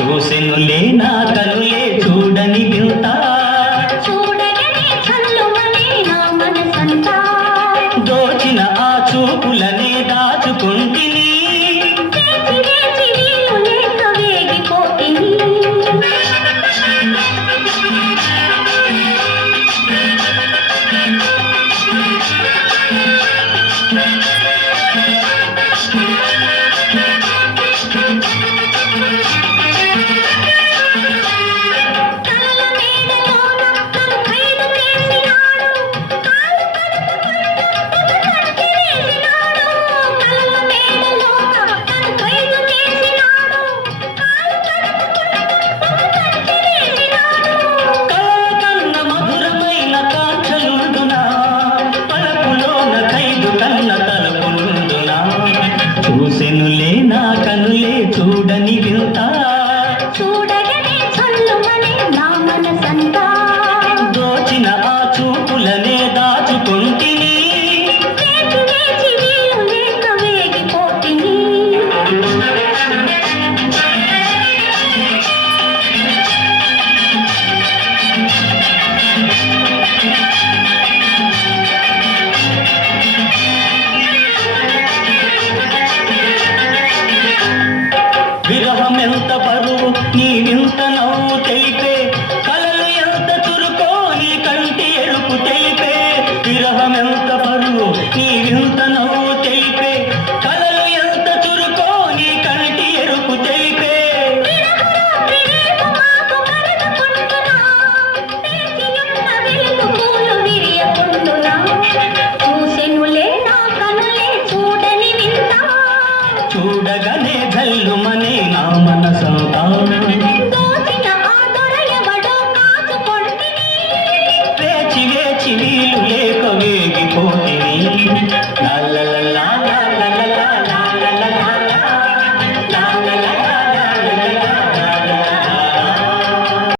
కోసెను లేనా తను కనులే చూడని గిల్తా ఎంత బరువు నీవింత నవ్వు తెలిపే. కలలు ఎంత చురుకో నీ కంటి ఎరుపు తెలిపే. విరహం ఎంత బరువు నీవింత నవ్వు తెలిపే. కలలు ఎంత చురుకో నీ కంటి ఎరుపు తెలిపే. చూడగానే గల్లుమనే నా వేచి వేచి నీళ్ళు లేక వేగిపోతే la la la la la la la